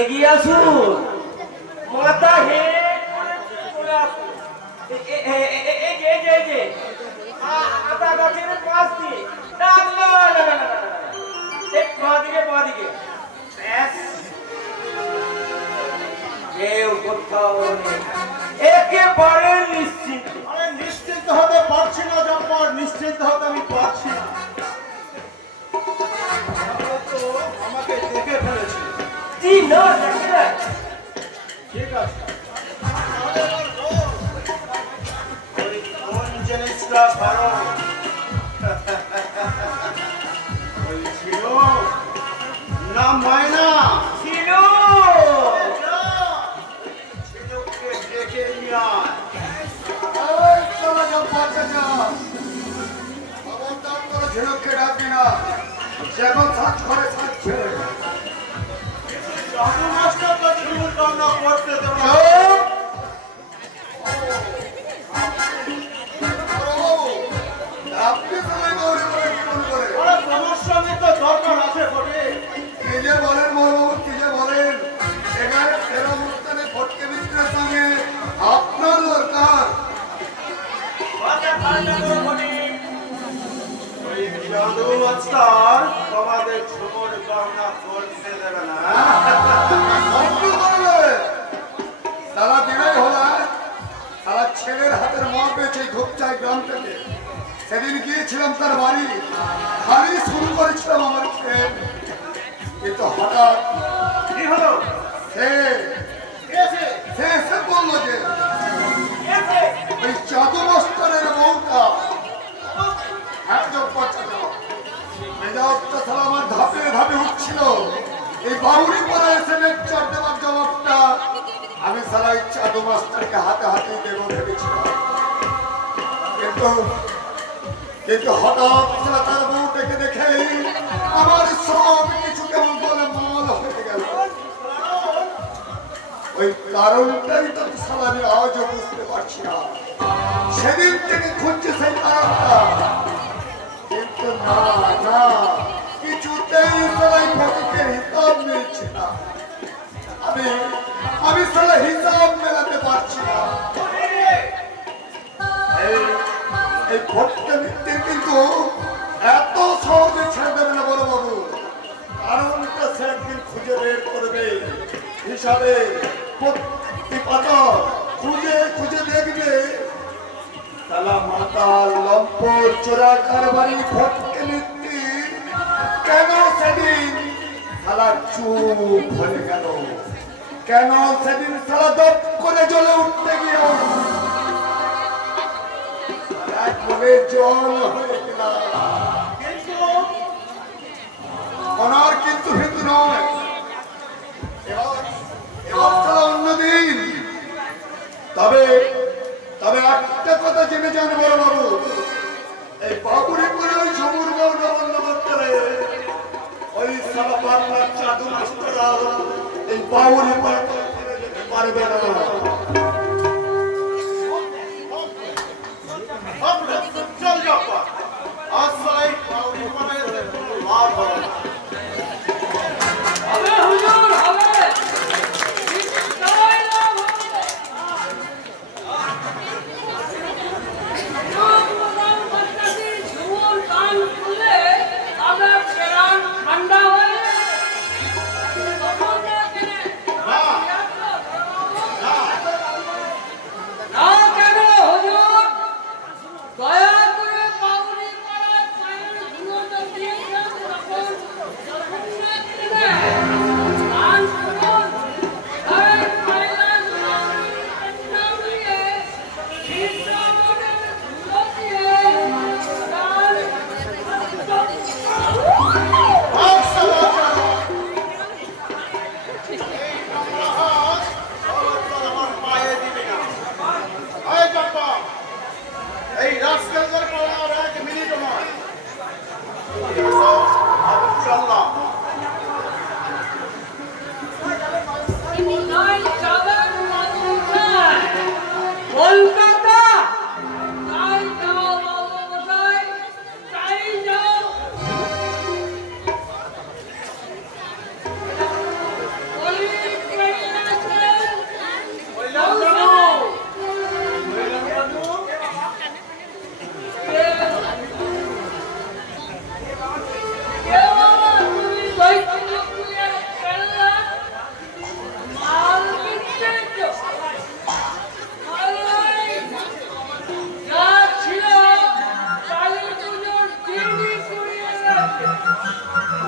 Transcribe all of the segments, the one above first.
এগিয়ে আসুন, মাথা হেট করে চলে আসুন। আদা গাছের পাশ দিয়ে বাঁদিকে ব্যাস, কেউ কোথাও নেই, একেবারে নিশ্চিন্ত। আমি নিশ্চিন্ত হতে পারছি না জব্বর, নিশ্চিন্ত হতে আমি পারছি না। আমাকে দেখে ফেলেছে। জি না, দেখে না। ঠিক আছে, ওই কোন জিনিসটা ভালো ওই ছিল না ময়না ছিল। ঝিনুককে ডেকে নিয়ে আয়। ঝিনুককে ডাকবি না, সে এখন সাজ করে থাকছে। জাদু মাস্টার তো ঝিনুক রান্না করতে দেবে না। আপনি সময় গৌরী করে কি মনে করে? আরে তোমার সঙ্গে তো দরকার আছে বটে। কি যে বলেন মরবাবু, কি যে বলেন, এখানে সেরা অনুষ্ঠানে ফটকে মিত্রের সঙ্গে আপনার দরকার। ওই জাদু মাস্টার তোমাদের ঝুমুর গহনা করতে দেবে না। সারা দিনের হলা সারা ছেলের হাতের মা পেয়েছে ধূপচাই গ্রাম থেকে। সেদিন গিয়েছিলাম তার বাড়ি, খালি শুরু করেছিলাম আমার খেয়ে, কিন্তু হঠাৎ কি হলো, সে এসে বললো যে ওই জাদু মাস্টারের বউটা মেজাজটা সারা আমার ধাপে ধাপে উঠছিল। এই বাউরি পরে এসে লেকচার দেওয়ার জবাবটা আমি সারা এই জাদু মাস্টারকে হাতে হাতে দেবো ভেবেছিলাম, কিন্তু হঠাৎ সারা তার বউটাকে দেখে আমার সব কিছু কেমন বলে মল হয়ে গেল। ওই কারণটাই তো সারা আমি আজও বুঝতে পারছি না। সেদিন থেকে খুঁজছে সেই কারণটা, কিন্তু না না, কিছুতেই সবাই ফটিকের হিসাব মিলছে না। আমি সারা হিসাব মেলাতে পারছি না। এই ফটকে মিত্তির কিন্তু এত সহজে ছেড়ে দেবে না বড় বাবু। কারণটা সে একদিন খুঁজে বের করবে, হিসাবে প্রতি পাতা খুঁজে খুঁজে দেখবে। তালা মাতাল লম্পট চোরা কারবারি ফটকে মিত্তির কেন সেদিন সালা চুপ হয়ে গেল, কেন সেদিন সালা দপ করে জ্বলে উঠতে গিয়ে জল হয়ে গেল। ওনার কিন্তু হিন্দু নয়, এবার সালা অন্যদিন। তবে তবে একটা কথা জেনে যান বড় বাবু, এই বাবুরি করে ওই ঝুমুর গৌর বন্ধ করতে ওই সালা বাংলার জাদু মাস্টাররা এই বাউরি পারবে না।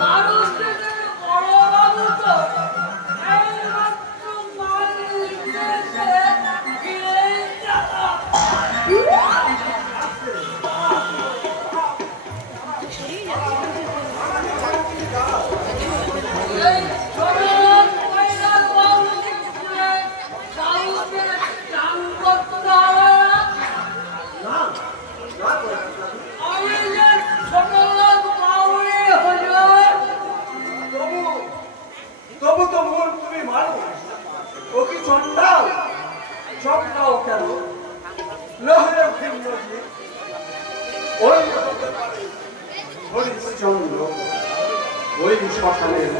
মানুষদের বড় বাবু তো এইমাত্র মালিক দেশে গিয়ে যাওয়া। এই ছোট পয়সার বাবু দিচ্ছে, বাবুকে চান করতে হবে না। না না করে আমি যে ছোট লোক বাবুই হুজুর। তবু তবু তো মন তুমি মানো ও কি চন্ডাও চন্ডাও কেন লোহের ভিন্নজি ওই হতে পারে হরিশ্চন্দ্র ওই শ্মশানের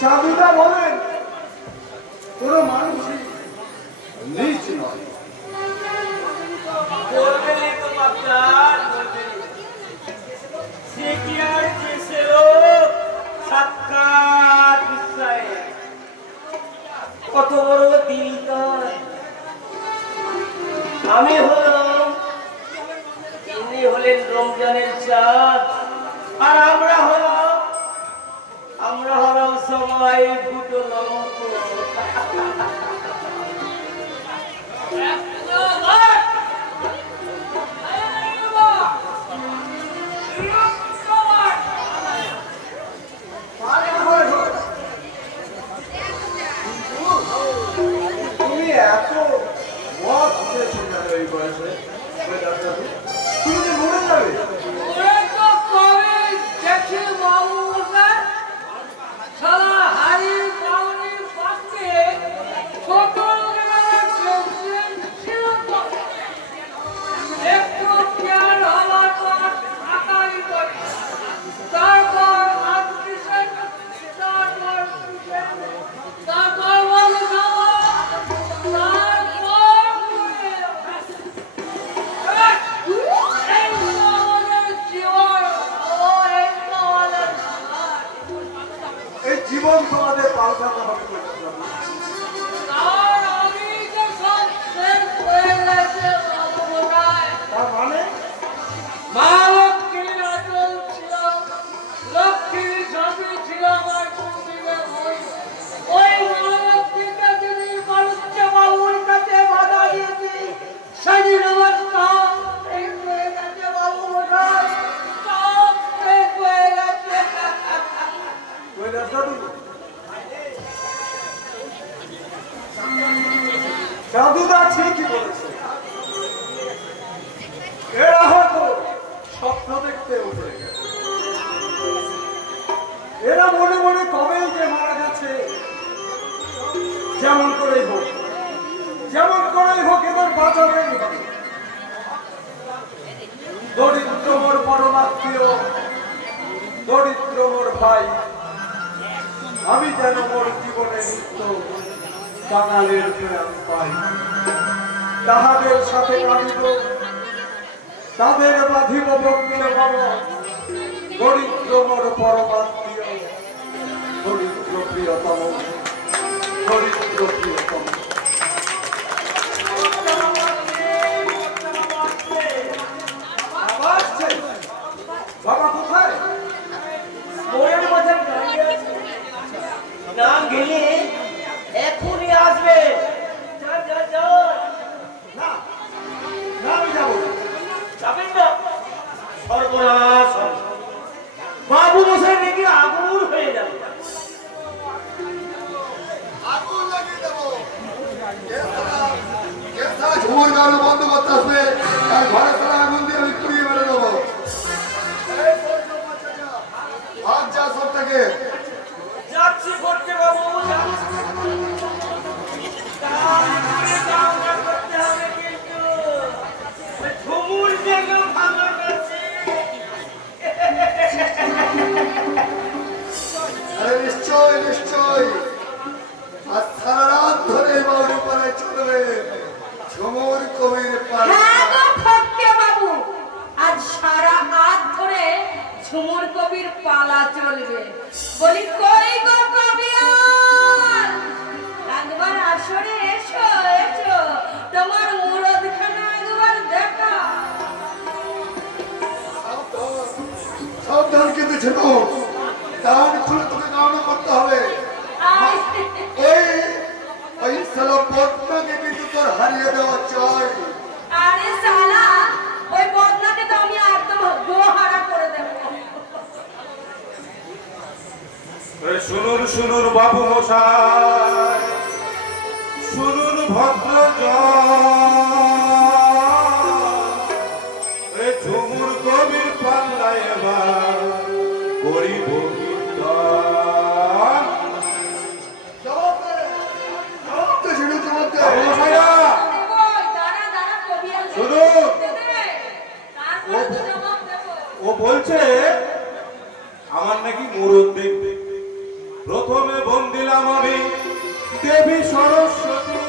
সাধুরা বলেন কোন মানুষই নিচ নয় বলবেনই তো বাপজান, বলবেনই। সে কি আর দেশের সাক্ষাৎ বিশ্বাসে কত বড় দিল তার। আমি হলাম, ইনি হলেন রমজানের চাঁদ, আর আমরা হলাম সবাই দুটো লম্ব। তুমি এত মদ খেয়েছো কেন এই বয়সে ওই ডাক্তার তুমি যে মরে যাবে ওরে তো কবে দেখি বাবু বসে, সারা হাড়ি পাউনি পাচ্ছে, ছোট লোকেরা চলছেন ছিল তো। একটু জ্ঞান হওয়ার পর আকারি করে, তারপর আত্মীয়, তারপর তারপর বলে খাওয়া, তারপর এই আমাদের জীবন, ও এই আমাদের জীবন। এই জীবন তোমাদের পাল্টাতে হবে আর আমি যে সব শেষ হয়ে গেছে বাবুরায়। তার মানে মা লক্ষ্মীর আচল ছিল, লক্ষ্মীর স্বামী ছিল আমার কুটিরে বই। ওই মা লক্ষ্মীকে যদি বালুচ্চ বাবুর কাছে বাধা দিয়েছি, সেদিন আমার সব শেষ হয়ে গেছে বাবুরায়, সব শেষ হয়ে গেছে। ওই ডাক্তার সাধুদা ঠিকই বলেছে এরা হয়তো স্বপ্ন দেখতে উঠে গেছে এরা মনে মনে কবেই যে মারা গেছে যেমন করেই হোক এদের বাঁচাবেই হবে দরিদ্র মোর পরমাত্মীয় দরিদ্র মোর ভাই আমি যেন মোর জীবনে নিত্য কাঙালের প্রেম পাই তাহাদের সাথে কাঁদিব তাদের বাঁধিব বক্ষে বল দরিদ্র মোর পরমাত্মীয় দরিদ্র প্রিয়তম দরিদ্র প্রিয়তম বাবা কোথায় মোড়ের মাঝে দাঁড়িয়ে আছে। না গেলে এখনই আসবে। যান, যান, যান। না না আমি যাবো না। যাবেন না? সর্বনাশ হবে। বাবু মশাই নাকি আগুন হয়ে যাবে। আগুন লাগিয়ে দেবো ঝুমুর গানো বন্ধ করতে আসবে আর ঘরে সারা আগুন দিয়ে আমি পুড়িয়ে মেরে দেবো ভাগ যা সব থেকে যাচ্ছি করতে বাবু, যাচ্ছি। তাড়াতাড়ি কামনা করতে হবে কিন্তু। ঝুমুর দেখেও ভালো করছে। আরে নিশ্চয় নিশ্চয় আর সারা রাত ধরে বাউরি পাড়ায় চলবে ঝুমুর কবির পাড়া হ্যাঁ গো ফটকে বাবু, আজ সারা রাত ধরে ঝুমুর কবির পালা চলবে। বলি কই গো কবিয়াল, একবার আসরে এসো এসো, তোমার মুরদখানা একবার দেখা। সাবধান কিন্তু ছিল, কান খুলে তোকে গানো করতে হবে। ওই ওই সালা পদ্মাকে কিন্তু তোর হারিয়ে দেওয়া চাই। আরে শালা, ওই বদনাকে তো আমি একদম গোহারা করে দেব। শুনুন শুনুন বাবু মশাই, শুনুন ভদ্র ঝুমুর কবির পাল্লায় এবার গরিব কীর্তন। জবাব দে, জবাব দে ছিল, জবাব দে। বাবু মশাইরা, দাঁড়া দাঁড়া, কবি আসবে। শুনুন। তারপরে তো জবাব দেবো। ও বলছে আমার নাকি মুরদ দেখবে। প্রথমে বন্দিলাম আমি দেবী সরস্বতী,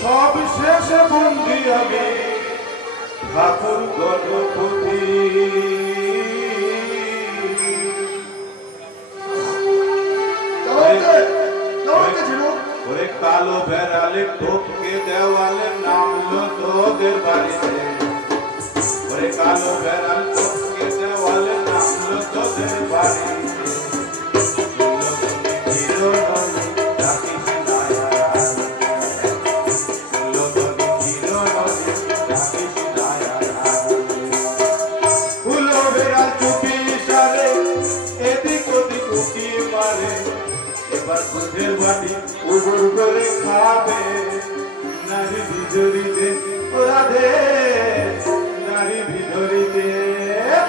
সব শেষে বন্দি আমি ঠাকুর গণপতি। জবাব দে, জবাব দে ছিল। ওরে কালো বেড়ালে টোপকে দেওয়ালে নামলো তোদের বাড়িতে। ওরে কালো বেড়াল টোপকে দেওয়ালে নামলো তোদের বাড়িতে। এবার দুধের বাটি উবুর করে খাবে নারী ভিজরিতে ওরা দে, নারী ভিজরিতে।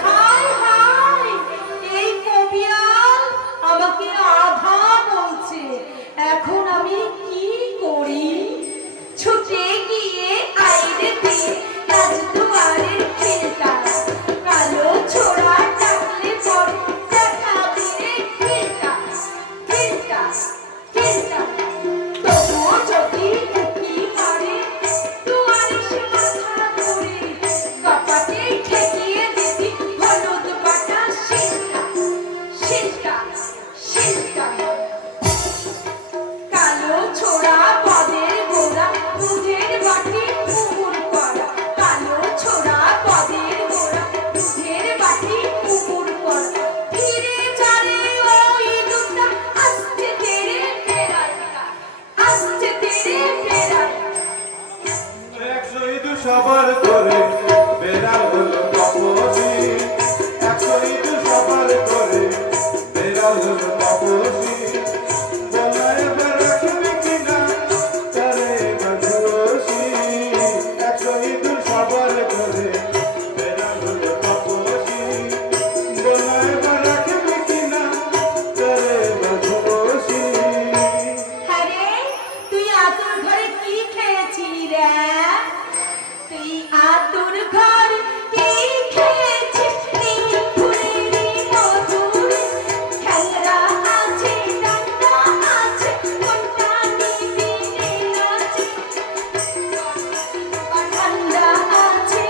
হায় হায়, এই কবিয়াল আমাকে আধা বলছে। এখন আমি কি করি? ছুটে গিয়ে আইরে দিয়ে রাজদুয়ারের খেলটা, কালো ছোড়া ডাকলে পরে দেখাবি রে খেলটা, খেলটা, খেলটা। তবুও যদি উকি মারে দুয়ারে সে মাথা ধরে, কপাটে ঠেকিয়ে দিবি হলুদ বাটা শিলটা, শিলটা, শিলটা। কালো ছোড়া পদের গোড়া, দুধের বাটি পুকুর করা। কালো ছোড়া পদের গোড়া, দুধের বাটি পুকুর করা। ধীরে চলে ওই দুধটা, আস্তে ধীরে বেড়ালটা, আস্তে ধীরে বেড়াল। একশো ইঁদুর সবার করে বেড়াল হলো তপসী। একশো ইঁদুর সবার করে বেড়াল হলো তপসী। বলা এবার রাখবি কিনা তারে এবার দোষী। একশো ইঁদুর সবার করে বেড়াল হলো তপসী। বলা এবার রাখবি কিনা তারে এবার দোষী। আরে তুই আতুর ঘরে কি খেয়েছিলি রে? তুই আতুর ঘর কি খেয়েছিস? নীল ফুলেরই মধুর খেলরা আছে, ডান্ডা আছে, কোনটা নিবি রে নাচে? ঠান্ডা আছে,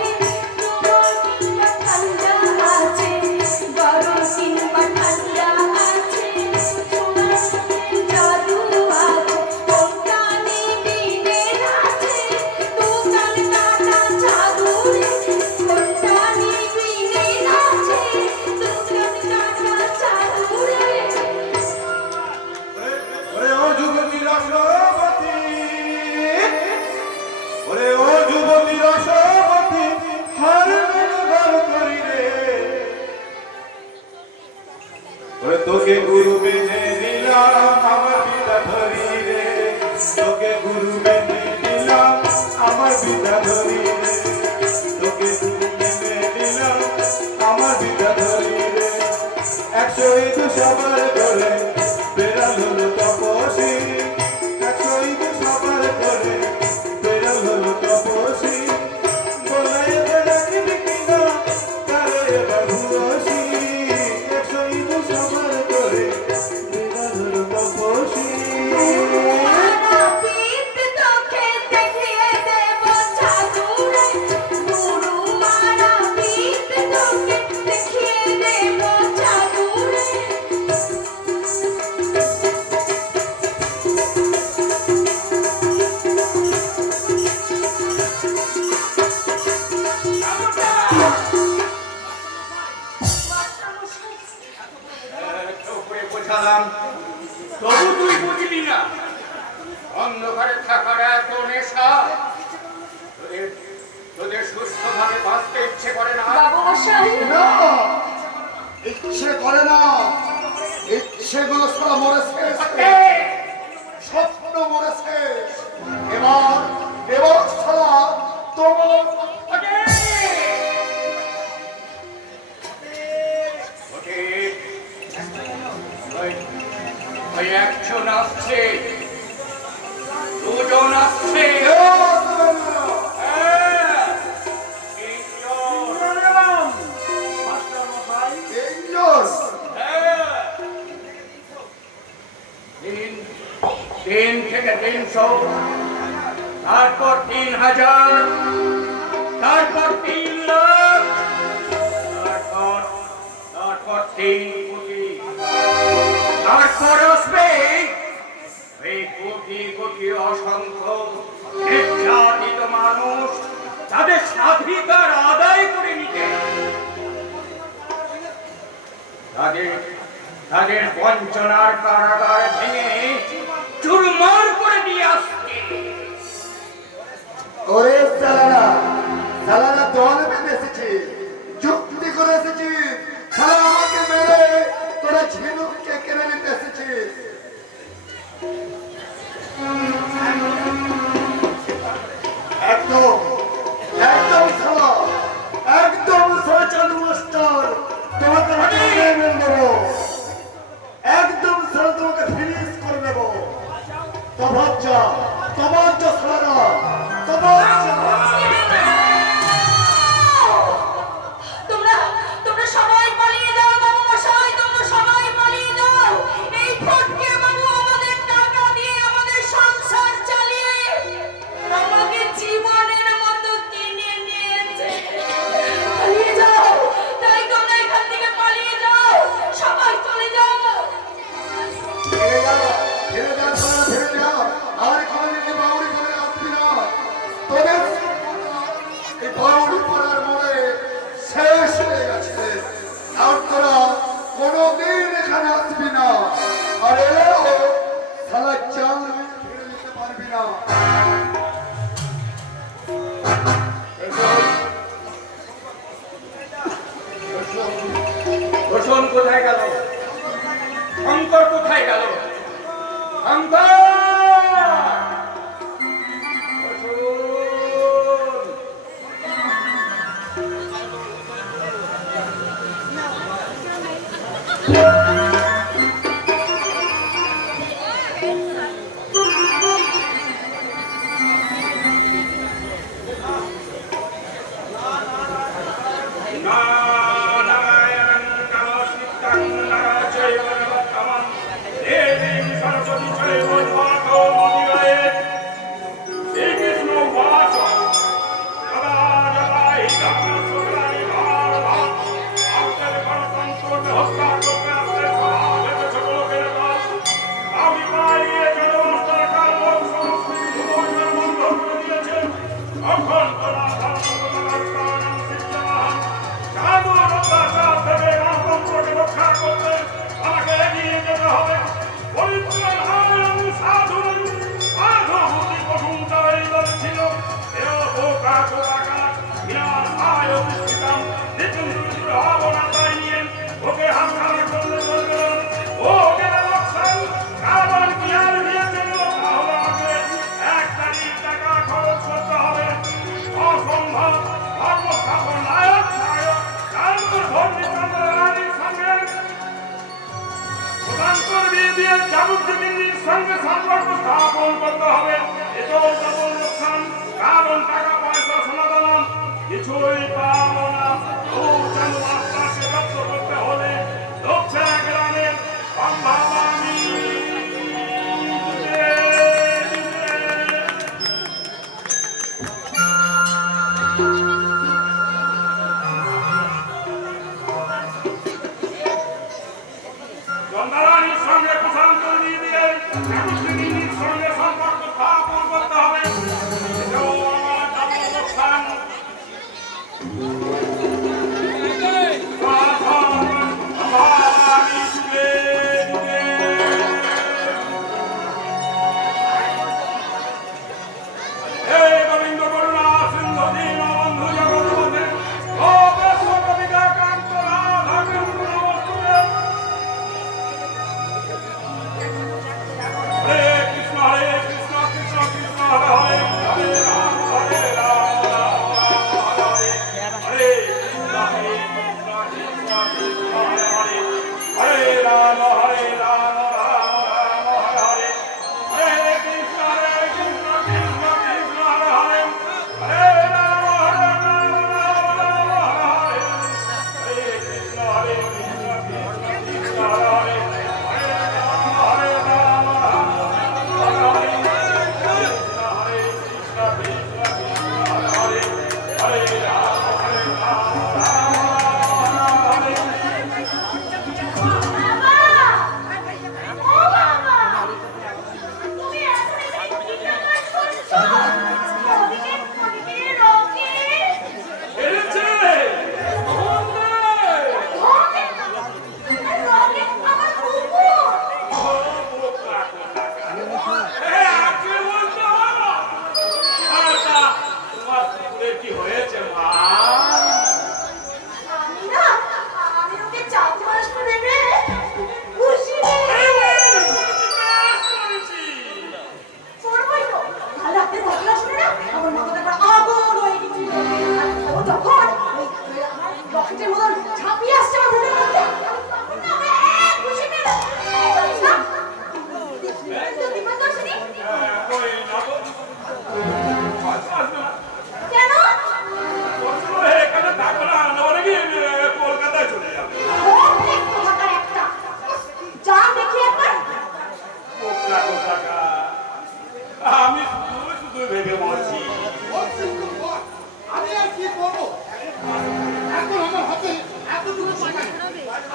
গরম কিংবা ঠান্ডা আছে, গরম কিংবা ঠান্ডা আছে, সোনার সাথে জাদু আছে, কোনটা নিবি রে নাচে? দোকান কাটা জাদু রে, কোনটা নিবি রে নাচে? দোকান কাটা জাদু রে। ওরে ও যুবতী রসবতী, ওরে ও যুবতী রসবতী, হার মেলবার করি রে। ওরে তোকে গুরু বেঁধে নিলাম আমার পিতা ধরি রে। তোকে গুরু বেঁধে নিলাম আমার পিতা ধরি রে। তোকে গুরু বেঁধে নিলাম আমার পিতা ধরি রে। একশো ইঁদুর সবার করে বেড়াল হলো তপসী। একশো ইঁদুর সবার করে বেড়াল হলো তপসী। বলা এবার রাখবি কিনা তারে এবার ভূয়সী। একশো ইঁদুর সবার করে বেড়াল হলো তপসী। ইচ্ছে করে না? বাবু মশাই না, ইচ্ছে করে না, ইচ্ছেগুলো সব মরেছে, স্বপ্ন মরেছে। এবার এবার সারা তোমার ওই একজন আসছে, দুজন আসছে, তিন থেকে 300, তারপর 3000, তারপর 3 লাখ, তারপর 3 কোটি, তারপর আসবে এই কোটি কোটি অসংখ্য নির্যাতিত মানুষ তাদের স্বাধিকার আদায় করে নিতে, তাদের বঞ্চনার কারাগার ভেঙে চুরমার করে দিয়ে আসছে। ওরে সালারা, সালারা দল বেঁধে এসেছে, যুক্তি করে এসেছিস, সালা আমাকে মেরে তোরা ঝিনুককে কেড়ে নিতে এসেছিস। একদম একদম সালা, একদম সালা চালু মাস্টার, তোমাকে মেরে দেবো, একদম সালা তোমাকে ফিনিশ করে দেবো। তোমার যা সালারা, তোমার যা। তোমরা তোমরা সবাই পালিয়ে যাও বাবু মশাই, তোমরা সবাই পালিয়ে যাও। এই ফটকে বাবু আমাদের টাকা দিয়ে আমাদের সংসার চালিয়ে আমাকে জীবনের মতো কিনে নিয়েছে। পালিয়ে যাও, তাই তোমরা এখান থেকে পালিয়ে যাও, সবাই চলে যাও। ফিরে যাও, ফিরে যাও, সালারা ফিরে যাও, আর কোনোদিন বাউরি করে আসবি না। তোদের এই বাউরি পড়ার মনে শেষ হয়ে গেছে, আর তোরা কোনোদিন এখানে আসবি না, আর এলেও সালা চাল ফিরে নিতে পারবি না। রোশন কোথায় গেল? শঙ্কর কোথায় গেল? শঙ্কর! রোশন! নারায়ণ নমস্কার নারায়ণ নমঃ দেবী সরস্বতী জয় মাতা মন্দিরে শ্রীকৃষ্ণ বাচ সদা সদা হি ধর্মসুরাই ভারত আমাদের গণতন্ত্র হত্যা করতে আসছে সমাজের সকলকে আমি পাইয়ে জনসরকার লোক সংস্কৃতি ভূমিকা বন্ধ করে দিয়েছে এখন তোরা ধর্মসম্প্রদায় শিক্ষাবান সাধু অত্যাচার থেকে গণতন্ত্রকে রক্ষা করতে আমাকে এগিয়ে যেতে হবে। পবিত্র ধর্ম সাধু সাধুভূতি প্রশংসা এই দল ছিল এও বোকা কোকাকার বিনাশায় অধিষ্ঠিতাম দ্বিতীয় ভাবনা তাই নিয়ে ওকে হামখানা করলে চলবে না। ওকে লক্ষণ কারণ কি আর দিয়েছিল তাহলে আমাকে 1 কোটি টাকা খরচ করতে হবে। অসম্ভব ধর্ম স্থাপন নায়ক নায়ক কারণ ধর্মচন্দ্র রানীর সঙ্গে প্রধানকর বিয়ে দিয়ে চাবুকজির সঙ্গে সম্পর্ক স্থাপন করতে হবে। এটাও ডবল লোকসান, কারণ টাকা পয়সা সোনাদান কিছুই পাবো না। ও চালু রাস্তাকে জব্দ করতে হলে লোকছেড়া গ্রামের সম্ভব আমি চন্দ্রানীর সঙ্গে প্রশান্ত দিয়ে চাবুকজির সঙ্গে সম্পর্ক স্থাপন করতে হবে। এটাও আমার ডবল লোকসান। Hey, Govinda Karuna, Sindhu Dina, Bandhu Jagannath,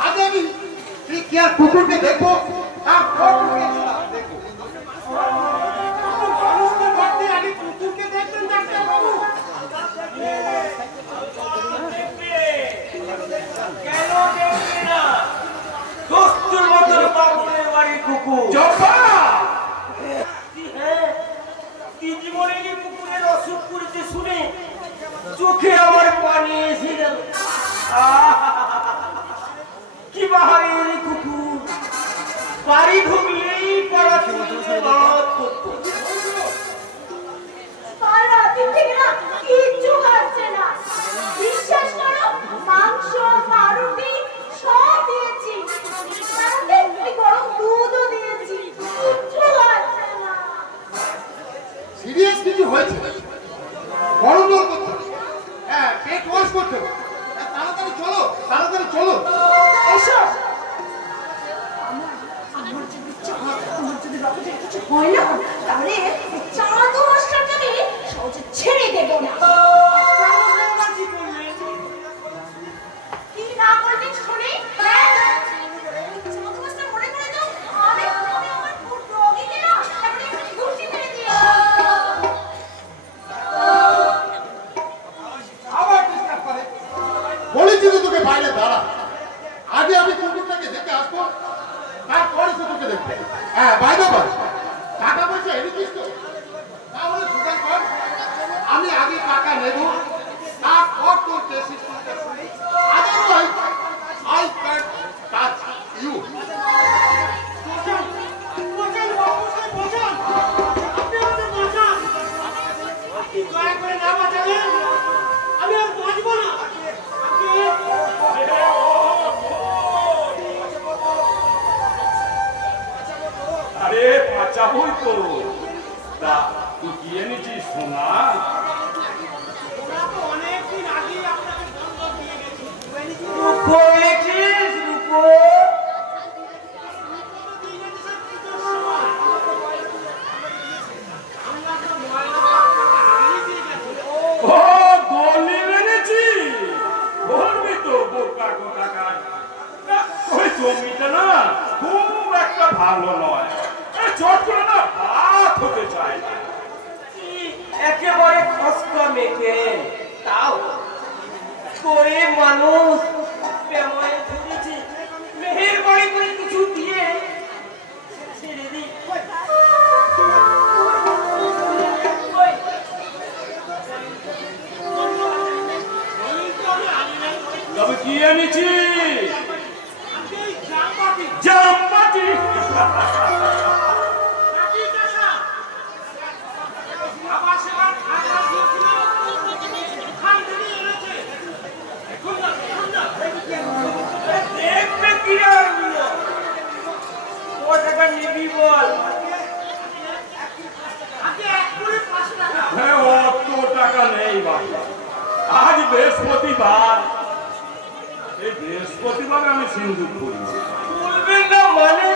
আজ আমি তুই কি আর কুকুরকে দেখবো আর কুকুরকে দেখবো মানুষকে দেখতে আগে কুকুরকে দেখবেন ডাক্তার বাবু। কেন দেখবি না? দস্তুর মতন বাবুদের বাড়ির কুকুর। কি জীবনে কি কুকুরের অসুখ করেছে শুনে চোখে আমার পানি এসে গেল। কি বাহারি এলি কুকুর, বাড়ি ঢুকলেই পাড়া চুলে ভাত করতো। কাল রাতে থেকে না কিচ্ছু খাচ্ছে না। বিশ্বাস করো, মাংস, পাউরুটি সব দিয়েছি। সাথে এই গরম দুধও দিয়েছি। কিচ্ছু খাচ্ছে না। সিরিয়াস কিছু হয়েছে, বড় জোর করতে হবে। হ্যাঁ, পেট ওয়াশ করতে হবে। তাড়াতাড়ি চলো, তাড়াতাড়ি চলো। এসো। আমার যদি বাবুদের কিছু হয় না, তাহলে এই চাঁদু মাস্টারকে আমি সহজে ছেড়ে দেবো না। কি না করবি শুনি? চাঁদু মাস্টার মনে করে তো আমি আমার ফুট রোগীকে না তারপরে ঘুষি মেরে দিই। আবার ডিস্টার্ব করে। বলেছি তো তোকে বাইরে দাঁড়া। আগে আমি কুকুরটাকে দেখে আসবো, তারপরে তো তোকে দেখবে। হ্যাঁ, বাইরে বল। টাকা পয়সা এনেছিস তো? তাহলে দোকান কর। আমি আগে টাকা নেব, তারপর তোর কেসিস করতে শুনি। Otherwise I can touch you. আরে বাঁচাবই তো। তা তুই কি এনেছিস সোনা? রুপো এনেছিস? রুপো? ও দলিল এনেছিস? বলবি তো বোকা কোথাকার। ওই জমিটা না খুব একটা ভালো নয়, চট করে না ভাত হতে চায় না। একেবারে খসকা মেখে, তাও করে মানুষ প্রেমায় ধরেছে। মেহের বাড়ি করে কিছু দিয়ে ছেড়ে দিই। তবে কি এনেছি? জামবাটি। দেখবে কি আর কত টাকা নিবি বল? হ্যাঁ, অত টাকা নেই বাবা। আজ বৃহস্পতিবার, এই বৃহস্পতিবার আমি সিন্ধুক করি। বলবেন না মানে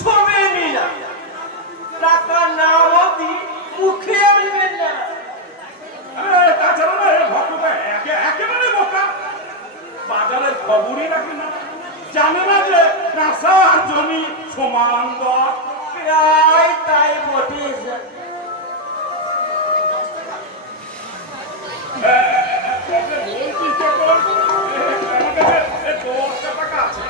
ছবে মিলা টাকা নামও দি মুখে আনবেন না। তাছাড়া না এই ভক্তটা একেবারে বোকা, বাজারের খবরই রাখে না, জানে না যে রাস্তা আর জমি সমান দর। প্রায় তাই বটে। বলছিস যখন, আমাদের 10 টাকা আছে।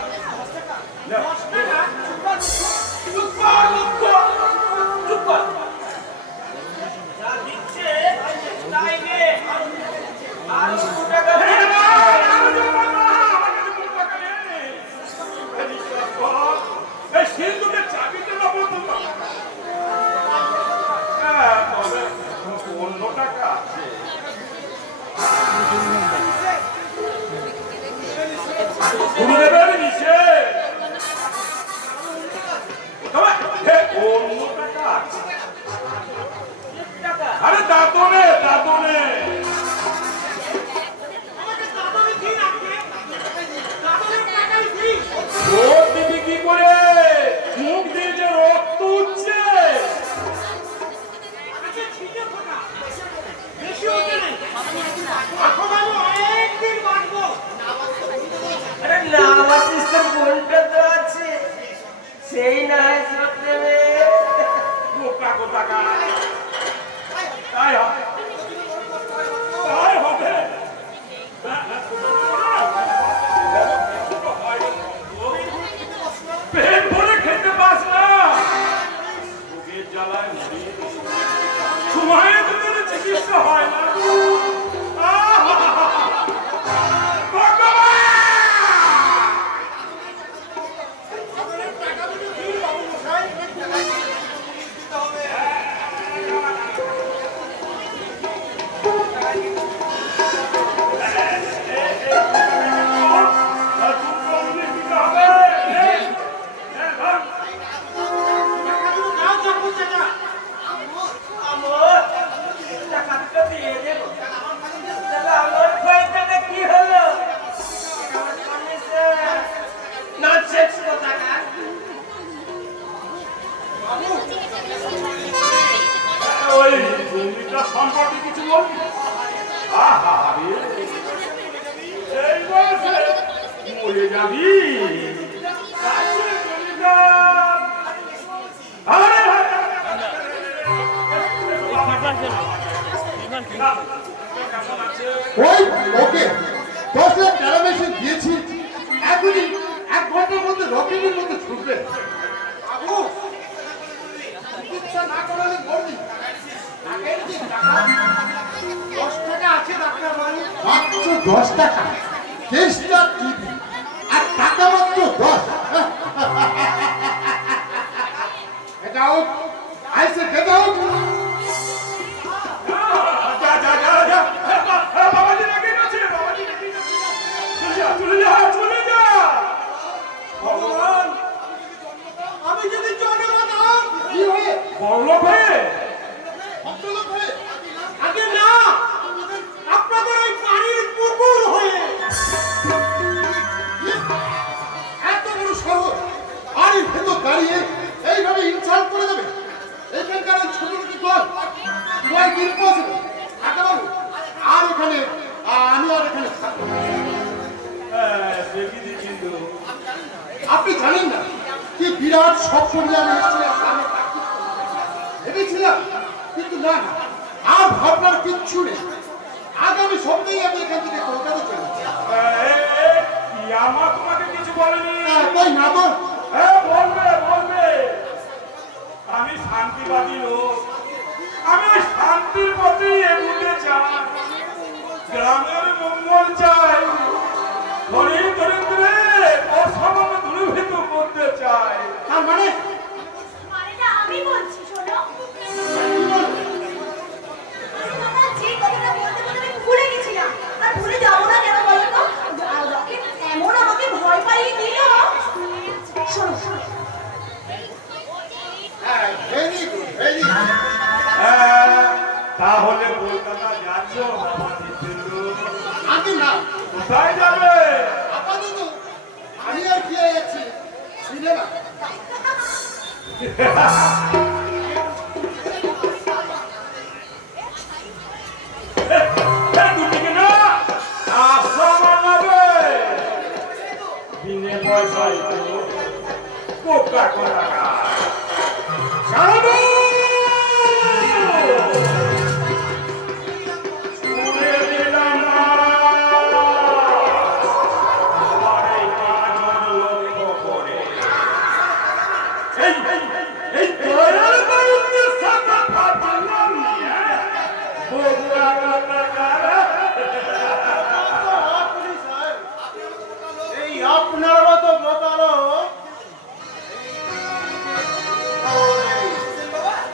সিন্ধুকের চাবিতে তবে অন্য টাকা আছে। গুরুদেবের নিষেধ, অন্য টাকা আছে। আরে দাদনে দাদনে ভোট দিবি কি করে? মুখ দিয়ে যে রক্ত উঠছে। বেশি হচ্ছে না। এখন আমি অনেকদিন বাঁচবো। না আমার চেষ্টার বোনটা তো আছে সেই না সত্যি বোকা কোথাকা তাই হবে তাই হবে পেট ভরে খেতে পাস না বুকের জ্বালায় মরি সময়ে তোদের চিকিৎসা হয় না ওই জমিটা সম্পর্কে কিছু বলবি আহা এই বয়সে মরে যাবি ওই ওকে 10 লাখ টাকা মেশিন দিয়েছি এখনই 1 ঘন্টার মধ্যে রকেটের মধ্যে ছুটবে বাবু চিকিৎসা না করালে মরবি মাত্র 10 টাকা কেসটা টিভি আর টাকা মাত্র 10 get out I say get out বাবাজি রেখে গেছে বাবাজি রেখে গেছে চলে যা ভগবান আমি যদি জনগণ কি হয়ে বড়লোক হয়ে ভদ্রলোক হয়ে আগে না আপনাদের ওই পানির পুকুর হয়ে এত বড় শহর আর এই ভেতর দাঁড়িয়ে এইভাবে ইনসাল্ট করে দেবে এখানকার ওই ছোট ছোট দল কোয়াইট ইম্পসিবল টাকা বাবু আর এখানে আমি আর এখানে থাকবো না। কিন্তু আপনি জানেন না কি বিরাট স্বপ্ন নিয়ে আমি এসেছিলাম সামনে ভেবেছিলাম কিন্তু না না আর ভাবনার কিচ্ছু নেই আগামী সপ্তাহে আমি এখান থেকে কলকাতা চলে যাচ্ছি আমার তোমাকে কিছু বলেনি তাই না তো বলবে আমি শান্তিবাদী লোক আমি ওই শান্তির পথে এগোতে চাই গ্রামের মঙ্গল চাই ধরে ধরে ধরে অসমাম দূরীভূত করতে চাই তার মানে মানেটা আমি বলছি শোনো যে কথাটা বলতে বলতে আমি ভুলে গেছিলাম আর ভুলে যাবো না কেন বলো তো রকেট এমন আমাকে ভয় পাইয়ে দিল শোনো শোনো হ্যাঁ ভেরি গুড ভেরি গুড তাহলে কলকাতা যাচ্ছ আগে না কোথায় যাবে আপাতত আমি আর কি যাচ্ছি সিনেমা দুটিকে না আশ্রম যাবে বিনে পয়সায় কোকা কোলা সাধু ছুড়ে দিলাম না আমার এই কাজল লক্ষ্য করে এই দয়াল বায়ুকে সাথে ফাটালাম নিয়ে বগুড়া কাটাকারা এই আপনার মতো বোকালো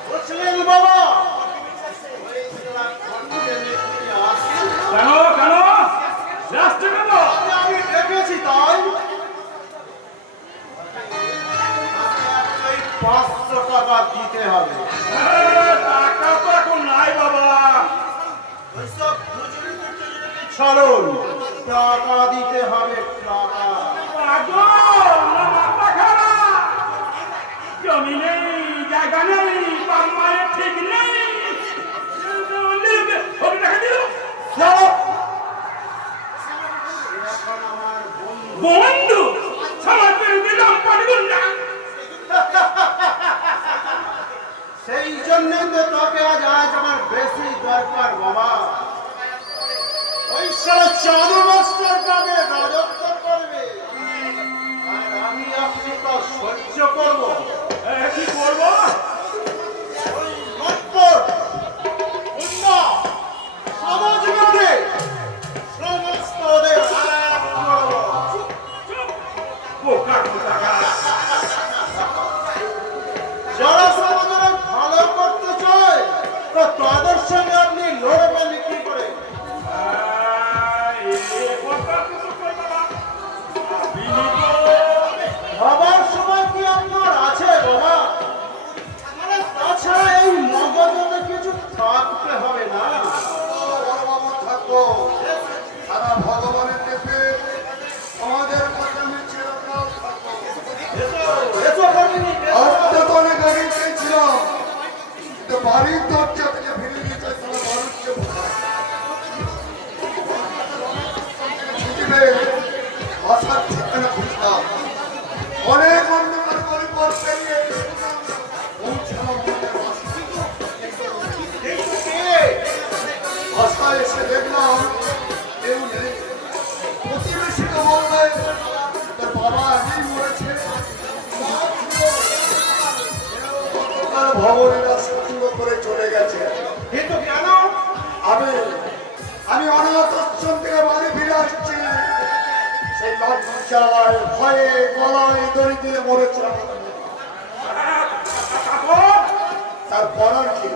বুঝলেন বাবা কেন রাস্তা কেন আমি দেখেছি তাই 500 টাকা দিতে হবে টাকা তো এখন নাই বাবা চলুন টাকা দিতে হবে টাকা পাগল না মাথা খারাপ জমি নেই জায়গা নেই বাপ মায়ের ঠিক নেই ওকে টাকা দিল এখন আমার বন্ধু জন্যই তো তোকে আজ আমার বেশি দরকার বাবা। ওই সারা চাঁদু মাস্টার কাকে রাজত্ব করবে আর আমি আপনি তো সহ্য করবো। কি করবো? ওই লটপট, গুন্ডা, সমাজবাদী সমস্ত ওদের এক করবো। বোকা কোথাকার। যারা সমাজের ভালো করতে চায় তো তাদের সঙ্গে আপনি লড়বেন কি করে? ভাবার সময় কি আপনার আছে বাবা? মানে তাছাড়া এই মগজে কিছু থাকতে হবে না। বড়বাবু থাকবো সারা ভগবানের দেশে আমাদের কথা আমি চিরকাল থাকবো। এসো ভগিনী, এসো। আজকে তো অনেক আগে চেয়েছিলাম কিন্তু বাড়ির দরজা থেকে ফিরে দিতে সারা মানুষকে ছুটি পেয়ে আসার ঠিকানা খুঁজলাম। অনেক অন্ধকার করে পথ পেরিয়ে পৌঁছালাম আমাদের বাসায়। কিন্তু কে? বাসায় এসে দেখলাম কেউ নেই। প্রতিবেশীকে বললে তোর বাবা আগেই মরেছে। গতকাল ভবনীরা সঙ্গ করে চলে গেছে। কিন্তু কেন? আমি অনাথ আশ্রম থেকে বাড়ি ফিরে আসছি। সেই লজ্জায় ভয়ে গলায় দড়ি দিয়ে মরেছে। তারপর আর কি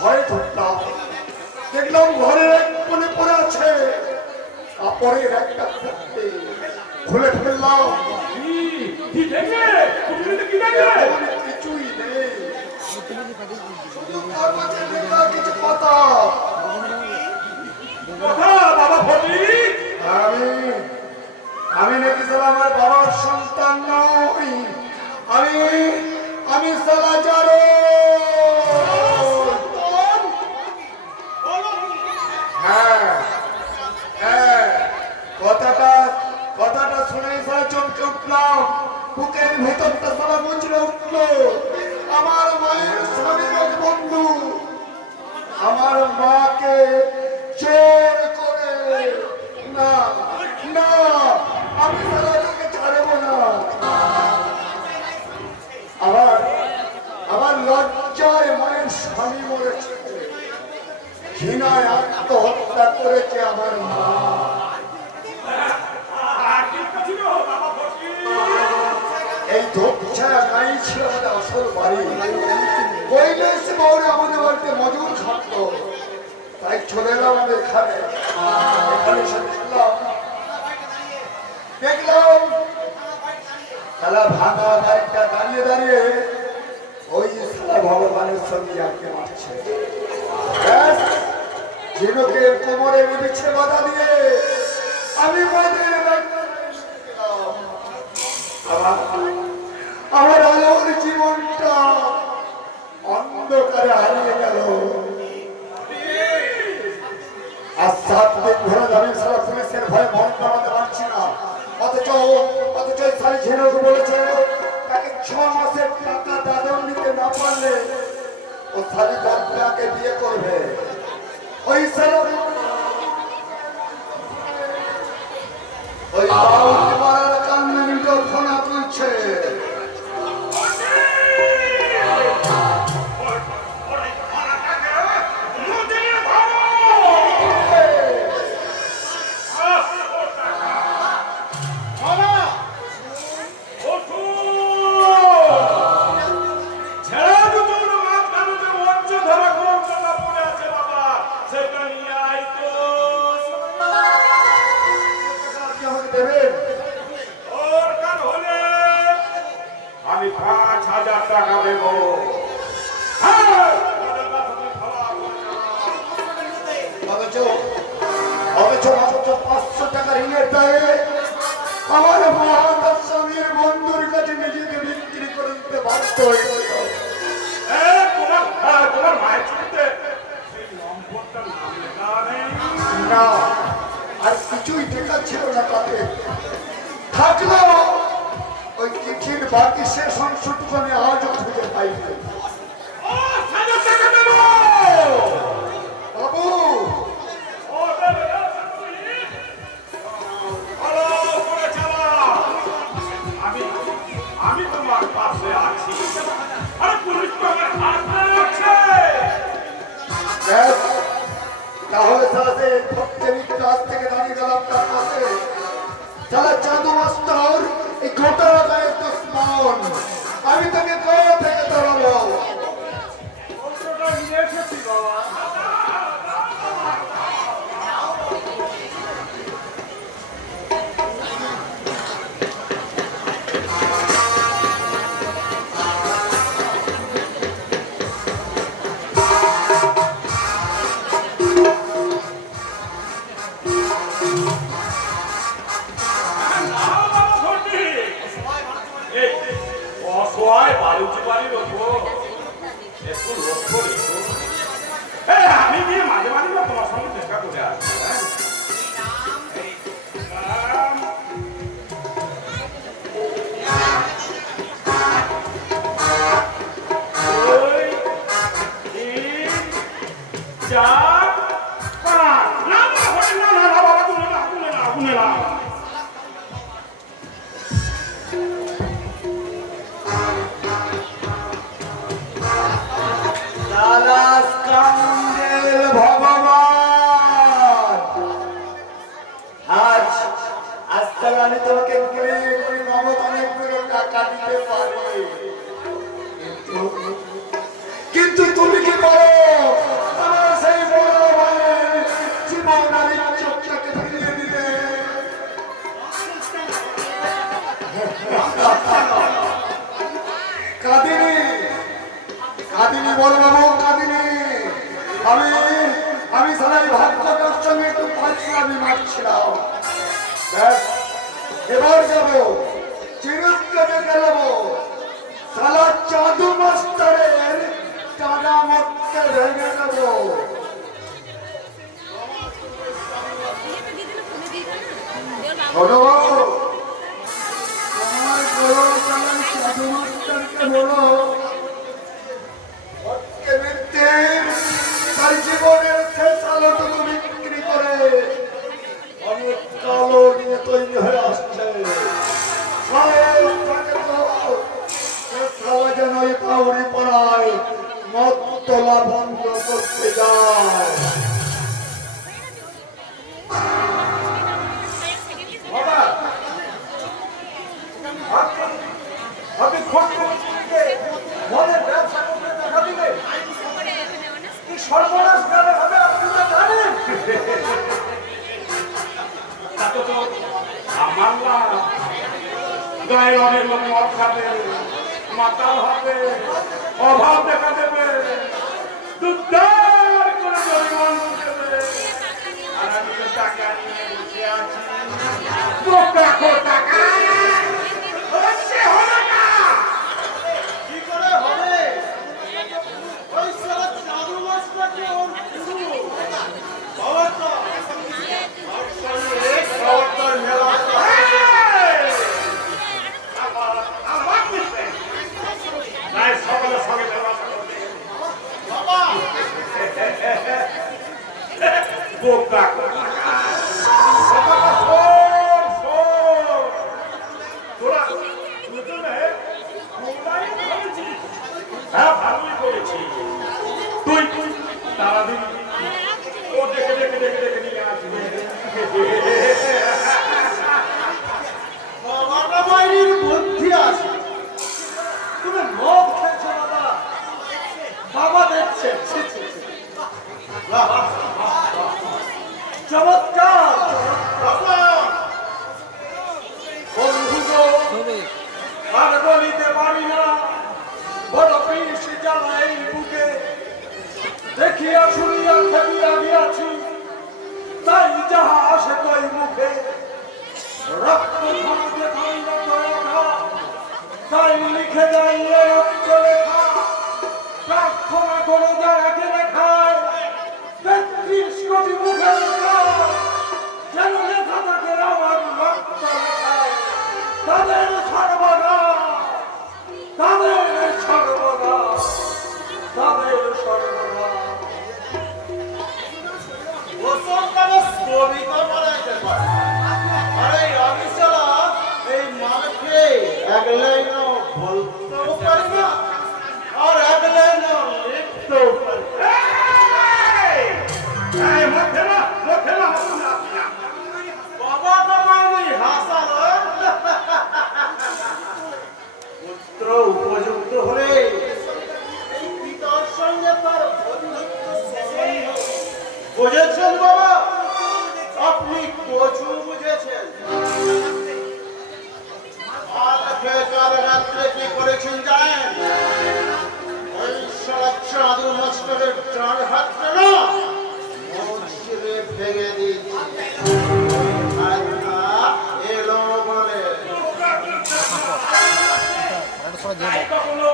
ভয়ে ঢুকলাম, দেখলাম ঘরের এক কোণে পড়ে আছে কাপড়ের একটা ফেটে। খুলে ফেললাম, কি দেখলে? কি দেখলে? এমন কিছুই নেই, শুধু কাগজে লেখা কিছু কথা। কথা বাবা ফটিক। আমি নাকি সালা আমার বাবার সন্তান নই। আমি সালা জানো। হ্যাঁ হ্যাঁ, কথাটা শুনে সারা চমকে উঠলাম। বুকের ভেতরটা সারা মুচড়ে উঠলো। আমার মায়ের স্বামীর এক বন্ধু আমার মাকে জোর করে না না আমি সারা তোকে ছাড়বো না। আবার লজ্জায় মায়ের স্বামী মরেছে, ঘৃণায় আত্মহত্যা করেছে আমার মা। এই ধোপছায়া নাই ছিল আমাদের আসল বাড়ি। কৈলাস বউরে আমাদের বাড়িতে মজুর খাটতো, তাই চলে এলাম আমাদের এখানে। এখানে এসে দেখলাম সালা ভাঙা বাড়িটা দাঁড়িয়ে দাঁড়িয়ে ওই সালা ভগবানের সঙ্গে আঁকে মারছে। ঝিনুকের কোমরে বিছে বাধা দিয়ে আমি আমার আলোর জীবনটা অন্ধকারে হারিয়ে গেল। আর 7 দিন ধরে আমি সারা পুলিশের ভয়ে ভয় পাওয়াতে পারছি না। অথচ সারি ঝিনুক বলেছে তাকে 6 মাসের টাকা দাদন দিতে না পারলে ও সারি বদলাকে বিয়ে করবে। ওই বাউল মারার কান্না মিটো ফোনা তুলছে। আমি 5,000 টাকা দেব। অথচ মাত্র 500 টাকা ঋণের দায়ে আমার মা তার স্বামীর বন্ধুর কাছে নিজেকে বিক্রি করে দিতে বাধ্য হয়েছিল। তোমার মায়ের ছুটিতে সেই নম্বরটা নাম লেখা নেই। না, আর কিছুই টেকা ছিল না তাতে। থাকলো ওই চিঠির বাকি শেষ অংশটুকু আমি আজও খুঁজে পাইনি। অসহায় বালুচি বাড়ির ওপর একটু লক্ষ্য রেখো। আমি গিয়ে মাঝে মাঝে না তোমার সঙ্গে দেখা করে আসছি। চার পাঁচ না না না না বাবা তুলে না তুলে না তুলে না লালাস কান্দেল ভগবান, আজ আমি তোমাকে অনেক টাকা দিতে পারি, কিন্তু তুমি কি করো আমার সেই বড় ভাইয়ের জীবন আর ইজ্জতটাকে ফিরিয়ে দিতে? কাঁদিনি কাঁদিনি বড় বাবু কাঁদিনি, আমি সারাই ভাগ্যটার সঙ্গে একটু পাঁচলামি মারছিলাম। ব্যাস এবার যাবো চিরুককে দেখে নেবো সালা চাঁদু মাস্টারের টানা মতকে ভেঙে নেবো। বড় বাবু তোমার বড় চাঁদু মাস্টারকে বলো তার জীবনের শেষ আলোটুকু বিক্রি করে অনেক কালো নিয়ে তৈরি হয়ে আসছে, যেন এই পাউড়ি পাড়ায় মদ তোলা বন্ধ করতে যায়। মদের ব্যবসা করতে দেখা দিলে কি সর্বনাশ গ্রামে হবে আপনি তো জানেন। আমার না গায়ে অনেক লোক মদ খাবে, মাতাল হবে, অভাব দেখা দেবে, দুর্দার করে জরিমানা দেবে, আর আমি তো টাকা নিয়ে বসে আছি। টাকা হচ্ছে হবে না। কি করে হবে? ওই সারা চাঁদু মাস্টারকে ওর গুরু খবরদার খবরদার মেলা সকালে সঙ্গে ব্যবস্থা করবে বাবা। বোকা হ্যাঁ ভালোই করেছি। তুই তারাদিন ও দেখে দেখে দেখে দেখে নিয়ে আসবে। বাবাটা বাইরের বুদ্ধি আছে। তুমি মদ খেয়েছো বাবা, বাবা দেখছে। ছি, ছি, ছি। বাহ, চমৎকার বন্ধু আর বলিতে পারি না, বড় পিস জ্বালা এই বুকে, দেখিয়া শুনিয়া খেপিয়া গিয়াছি, তাই যাহা আসে তৈ মুখে, রক্ত ঝরাতে ঠান্ডা করে খা, তাই লিখে যাইয়ে রক্ত লেখা, প্রার্থনা করে যারাকে লেখায় ৩৩ কোটি মুখে লেখা, যেন লেখা থাকে আমার রক্ত লেখায়, তাদের সর্বনাশ, তাদের সর্বনাশ, তাদের সর্বনাশ। কবিতা বানাইতে পারে, আরে আমি ছাড়া এই মাকে এক লাইনও বলতে তাই কখনো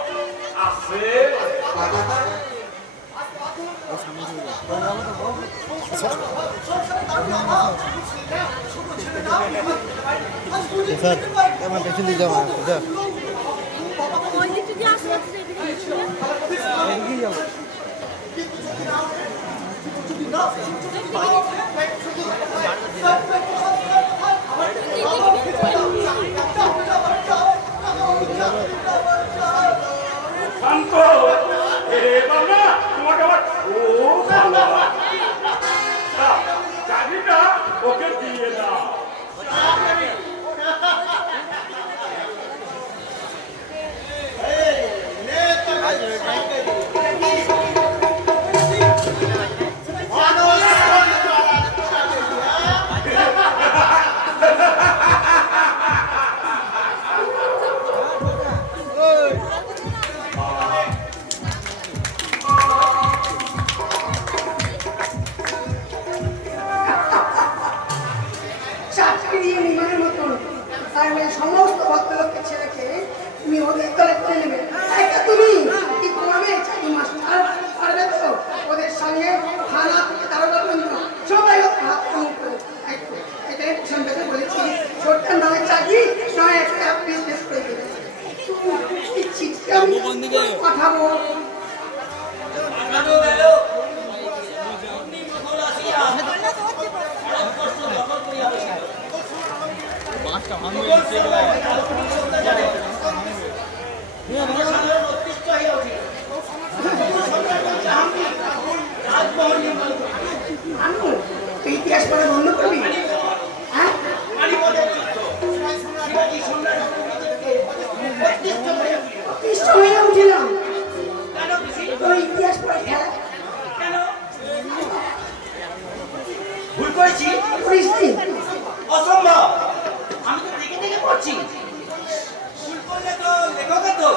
আসে? স্যার আমার পেছন দিয়ে যাবো স্যার এদিকেই যাবো শান্ত, এবার না তোমাকে আমার খুব ভালো লাগে। দাও, চাবিটা ওকে দিয়ে দাও। চাকরি দিয়ে নিমানের মতন তাই বলে সমস্ত ভদ্রলোককে ছেড়েকে তুমি ওদের দলে করে নেবে একা তুমি কি করবে চাকরি মাস্টার পারবে তো ওদের সঙ্গে থানা থেকে দারোগা পর্যন্ত সবাই ওদের হাত কামড় করে এটাই পিছন পেতে বলেছি ছোট্ট নয় চাকরি নয় একটা বিজনেস করে দেবে এই চিঠিটা আমি পাঠাবো আনু তুই ইতিহাস পড়া বন্ধ করবি হ্যাঁ অতিষ্ঠ হয়ে উঠিলাম তোর ইতিহাস পড়া খেলা ভুল করেছি করিস নি অসম্ভব আমি তো দেখে দেখে পড়ছি ভুল করলে তো লেখক তো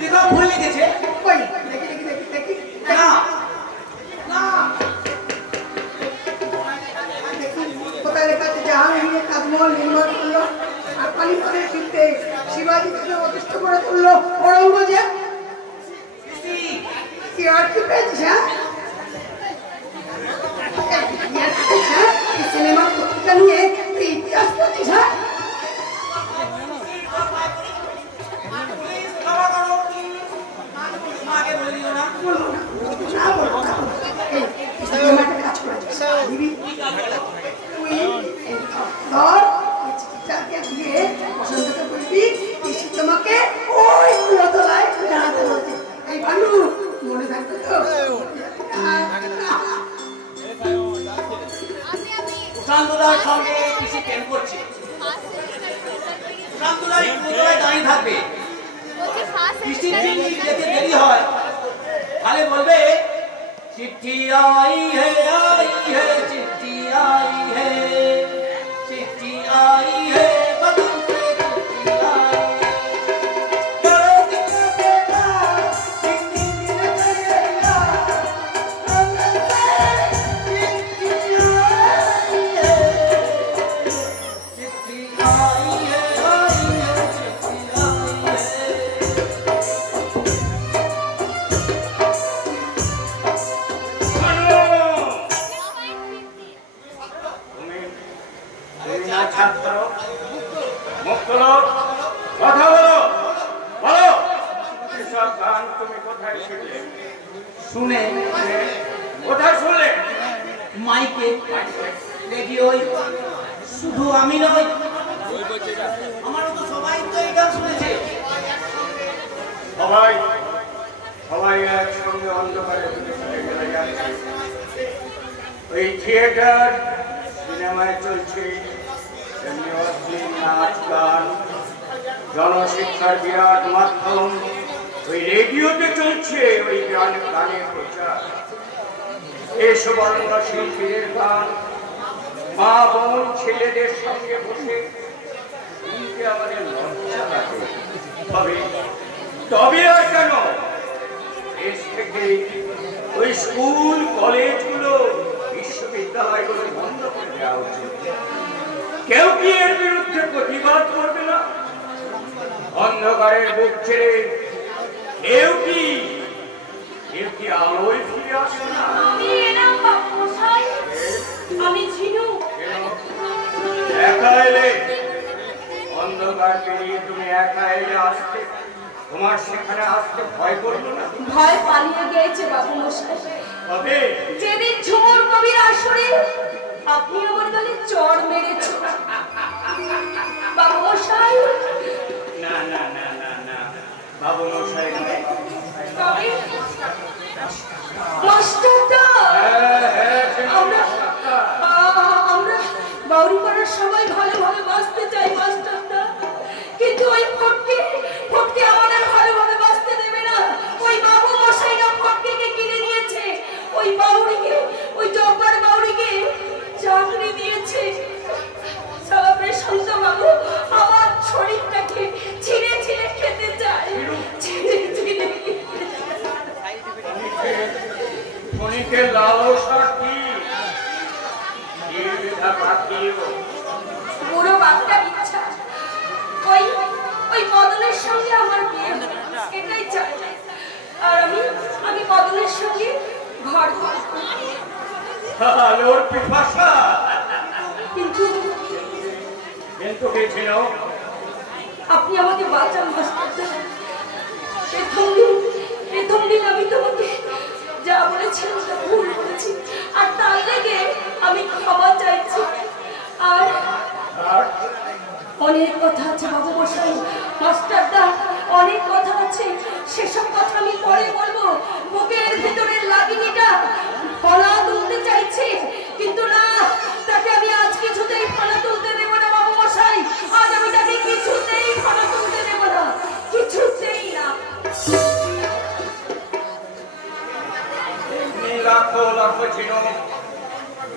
লেখক ভুল লিখেছে কই দেখি দেখি দেখি দেখি না না কোথায় লেখা আছে জাহাঙ্গীর তাজমহল নির্মাণ করলো আর পানিপথের ফিরতে শিবাজি তাকে অতিষ্ঠ করে তুললো ঔরঙ্গজেব কি আর কি পেয়েছিস হ্যাঁ সিনেমার পত্রিকা নিয়ে তুই ইতিহাস পড়ছিস হ্যাঁ ক্ষমা করো মাকে বলে দিও না বলবো না না বলবো না এই সিনেমাটা কাজ করে দিবি তুই এই ধর এই চিঠিটাকে দিয়ে বসন্তকে বলবি এসে তোমাকে ওই কুলতলায় দাঁড়াতে বলছে এই ভানু মনে থাকবে তো শান্তদার সঙ্গে কৃষি প্রেম করছে শান্তদার পুজোয় দাঁড়িয়ে থাকবে কৃষির যদি যেতে দেরি হয় তাহলে বলবে চিঠি আই হে চিঠি আই হে চিঠি আই হে বদল से चिट्ठी आई करो दिल देना चिट्ठी लगेगा बदल से चिट्ठी आई है चिट्ठी आई है चिट्ठी आई है তুমি না ছাত্র মুখ করো কথা বলো বলো এসব গান তুমি কোথায় শিখলে শুনে কোথায় শুনলে মাইকে রেডিওয় শুধু আমি নই আমার তো সবাই তো এই গান শুনেছে সবাই সবাই একসঙ্গে অন্ধকারে চলে যাচ্ছে ওই থিয়েটার সিনেমায় চলছে এমনি অশ্লীল নাচ গান জনশিক্ষার বিরাট মাধ্যম ওই রেডিওতে চলছে ওই গানের প্রচার এসব অন্য শিল্পীদের গান মা বোন ছেলেদের সঙ্গে বসে শুনতে আমাদের লজ্জা লাগে তবে আর কেন দেশ থেকে ওই স্কুল কলেজগুলো বিশ্ববিদ্যালয়গুলো বন্ধ করে দেওয়া উচিত কেউ কি এর বিরুদ্ধে প্রতিবাদ করবে না অন্ধকারের বুক ছেড়ে কেউ কি আলোয় ফিরে আসে না? আমি এলাম বাবুমশাই, আমি ঝিনু। একা এলে, অন্ধকার পেরিয়ে তুমি একা এলে আসতে, তোমার সেখানে আসতে ভয় করলো না? ভয় পালিয়ে গিয়েছে বাবু মশাই। তবে যেদিন ঝুমুর কবির আসরে আপনি আমার গালে চড় মেরেছেন বাবু মশাই। না না না না না, বাবু মশাই নয়। তবে মাস্টারদা, আমরা বাউরি পাড়ার সবাই ভালোভাবে বাঁচতে চাই মাস্টারদা, কিন্তু ওই ফটকে আমাদের ভালোভাবে বাঁচতে দেবে না। ওই বাবু মশাই না ফটকে কিনে নিয়েছে, ওই বাউরিকে, ওই জব্বার বাউরিকে চাকরি দিয়েছে। সারা শান্ত বাবু আমার শরীরটাকে ছিঁড়ে ছিঁড়ে খেতে চায়, ছিঁড়ে ছিঁড়ে ক্ষণিকের লালসা কি বিধা পাঠিও। পুরো বাপটা ইচ্ছা ওই মদনের সঙ্গে আমার বিয়ে, এটাই চাই। আর আমি মদনের সঙ্গে ঘর করব। আলোর পিপাসা, কিন্তু কে ছিল? আপনি আমাকে বাঁচান মাস্টারদা। প্রথম দিন আমি তোমাকে যা বলেছিলাম তা ভুল করেছি, আর তার লেগে আমি ক্ষমা চাইছি। আর অনেক কথা আছে বাবু মশাই, মাস্টারদা, অনেক কথা আছে। সেসব কথা আমি পরে বলবো। বুকের ভেতরের লাগিনিটা ফলা তুলতে চাইছে, কিন্তু না, তাকে আমি আজ কিছুতেই ফলা তুলতে দেব না বাবু মশাই। আজ আমি তাকে কিছুতেই ফলা তুলতে দেব না, কিছুতেই না। লাখো লাখো ছিল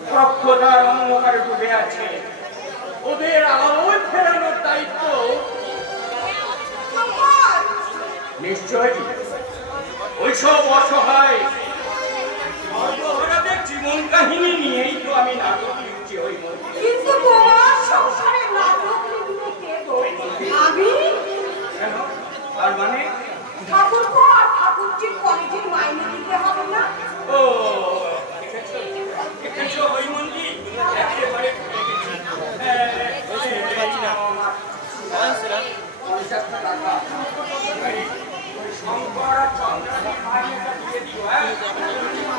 সভ্যতার অন্ধকারে ডুবে আছে, ওদের আলোয় ফেরানোর দায়িত্ব নিশ্চয়ই ওইসব অসহায় সর্বহারাদের জীবন কাহিনী নিয়েই তো আমি নাটক লিখছি। ওই মন্দিরে কিন্তু তোমার সংসারে নাটক লিখবে কে গো? আমি কেন? তার মানে ঠাকুরপো আর ঠাকুরজির কলেজের মাইনে দিতে হবে না? ও দেখেছো ওই মন্দির একেবারে ভুলে গেছি।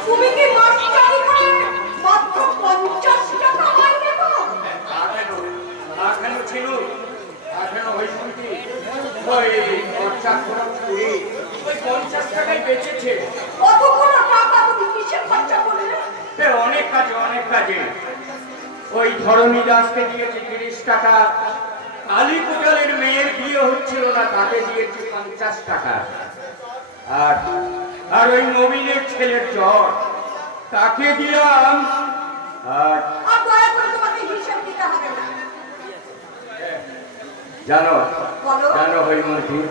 তুমি কি মাস্টারি করে মাত্র 50 টাকা মাইনে পাও? এখনো ছিল, এখনো ওই মন্দির ওই খরচা করে ওই 50 টাকায় বেঁচেছে। কতগুলো টাকা তুমি কিসে খরচা করলে? অনেক কাজে। ওই ধরণী দাসকে দিয়েছে 30 টাকা, আলিপুজালের মেয়ের বিয়ে হচ্ছিল না, তাকে দিয়েছে 50 টাকা, আর ওই নবীনের ছেলের জ্বর, তাকে দিলাম। আর দয়া করে তোমাকে হিসাব দিতে হবে না। জানো বলো। ওই মন্দির